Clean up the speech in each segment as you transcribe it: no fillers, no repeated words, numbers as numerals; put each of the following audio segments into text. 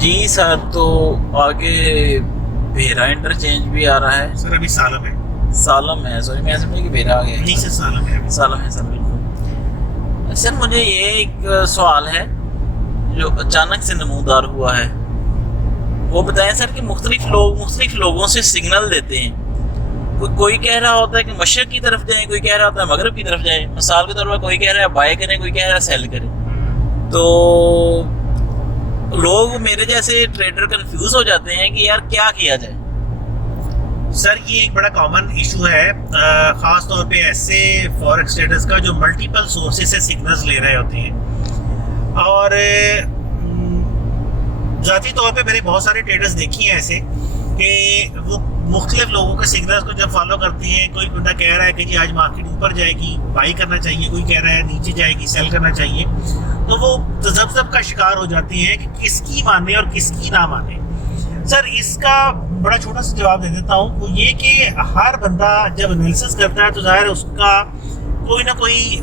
जी sir, तो आगे भेरा interchange भी आ रहा है। सर अभी सालम है। सालम है, सॉरी मैं समझी कि भेरा आ गया। नहीं सर सालम है। सालम है सर, बिल्कुल। सर मुझे ये एक सवाल है जो अचानक से नमूदार हुआ है, वो बताएं सर कि मुख्तलिफ लोगों से सिग्नल देते हैं। कोई कह रहा होता है कि मशरक की तरफ जाएं, कोई कह रहा होता है मगरब की तरफ जाएं। मिसाल के तौर पर कोई कह रहा है बाय करें, कोई कह रहा है सेल करें। तो लोग मेरे जैसे ट्रेडर कंफ्यूज हो जाते हैं कि यार क्या किया जाए। सर ये एक बड़ा कॉमन इशू है, खास तौर पे ऐसे फॉरेक्स ट्रेडर्स का जो मल्टीपल सोर्सेज से सिग्नल्स ले रहे होते हैं। और ज़ाती तौर पे मैंने बहुत सारे ट्रेडर्स देखी हैं ऐसे कि वो मुख्तलिफ लोगों के सिग्नल्स को जब फॉलो करती हैं। कोई बंदा कह रहा है कि जी आज मार्केट ऊपर जाएगी, बाई करना चाहिए, कोई कह रहा है नीचे जाएगी, सेल करना चाहिए। तो वो तज़ब्ज़ब का शिकार हो जाती है कि किसकी माने और किसकी ना माने। सर इसका बड़ा छोटा सा जवाब दे देता हूँ, वो ये कि हर बंदा जब एनालिसिस करता है तो ज़ाहिर है उसका कोई ना कोई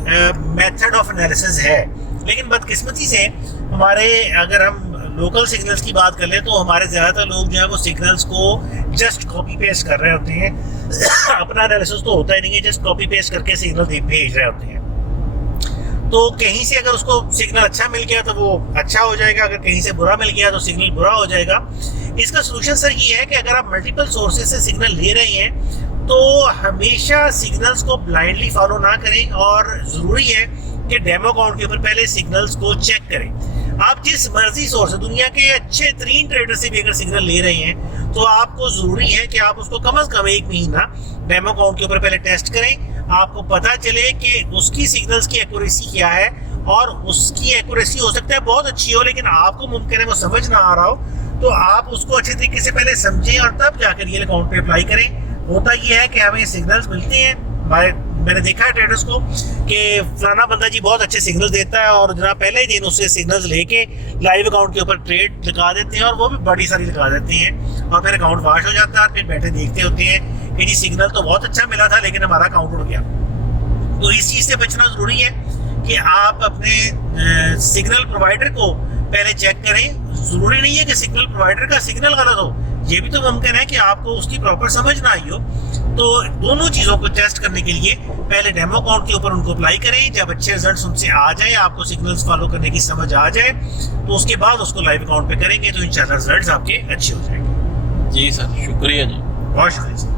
मेथड ऑफ एनालिसिस है। लेकिन बदकिस्मती से हमारे, अगर हम लोकल सिग्नल्स की बात कर लें तो हमारे ज़्यादातर लोग जो है वो सिग्नल्स को जस्ट कॉपी पेस्ट कर रहे होते हैं। अपना एनालिसिस तो होता ही नहीं है, जस्ट कॉपी पेस्ट करके सिग्नल भेज रहे होते हैं। तो कहीं से अगर उसको सिग्नल अच्छा मिल गया तो वो अच्छा हो जाएगा, अगर कहीं से बुरा मिल गया तो सिग्नल बुरा हो जाएगा। इसका सोल्यूशन सर ये है कि अगर आप मल्टीपल सोर्सेज से सिग्नल ले रहे हैं तो हमेशा सिग्नल्स को ब्लाइंडली फॉलो ना करें, और ज़रूरी है कि डेमो अकाउंट के ऊपर पहले सिग्नल्स को चेक करें। आप जिस मर्जी सोर्स से, दुनिया के अच्छे तरीन ट्रेडर से भी अगर सिग्नल ले रहे हैं तो आपको ज़रूरी है कि आप उसको कम से कम 1 महीना डेमो अकाउंट के ऊपर पहले टेस्ट करें। आपको पता चले कि उसकी सिग्नल्स की एक्यूरेसी क्या है, और उसकी एक्यूरेसी हो सकता है बहुत अच्छी हो लेकिन आपको मुमकिन है वो समझ ना आ रहा हो, तो आप उसको अच्छे तरीके से पहले समझें और तब जाकर रियल अकाउंट पे अप्लाई करें। होता ये है कि हमें सिग्नल्स मिलते हैं, मैंने देखा है ट्रेडर्स को कि फलाना बंदा जी बहुत अच्छे सिग्नल देता है और जनाब पहले ही दिन उससे सिग्नल्स लेके लाइव अकाउंट के ऊपर ट्रेड लगा देते हैं, और वो भी बड़ी सारी लगा देते हैं, और फिर अकाउंट वाश हो जाता है। फिर बैठे देखते होते हैं कि जी सिग्नल तो बहुत अच्छा मिला था लेकिन हमारा अकाउंट उड़ गया। तो इस चीज़ से बचना ज़रूरी है कि आप अपने सिग्नल प्रोवाइडर को पहले चेक करें। ज़रूरी नहीं है कि सिग्नल प्रोवाइडर का सिग्नल गलत हो, ये भी तो मुमकिन है कि आपको उसकी प्रॉपर समझ ना आई हो। तो दोनों चीज़ों को टेस्ट करने के लिए पहले डेमो अकाउंट के ऊपर उनको अप्लाई करें। जब अच्छे रिजल्ट्स उनसे आ जाए, आपको सिग्नल्स फॉलो करने की समझ आ जाए, तो उसके बाद उसको लाइव अकाउंट पे करेंगे तो इंशाल्लाह रिजल्ट्स आपके अच्छे हो जाएंगे। जी सर, शुक्रिया जी। बहुत शुक्रिया।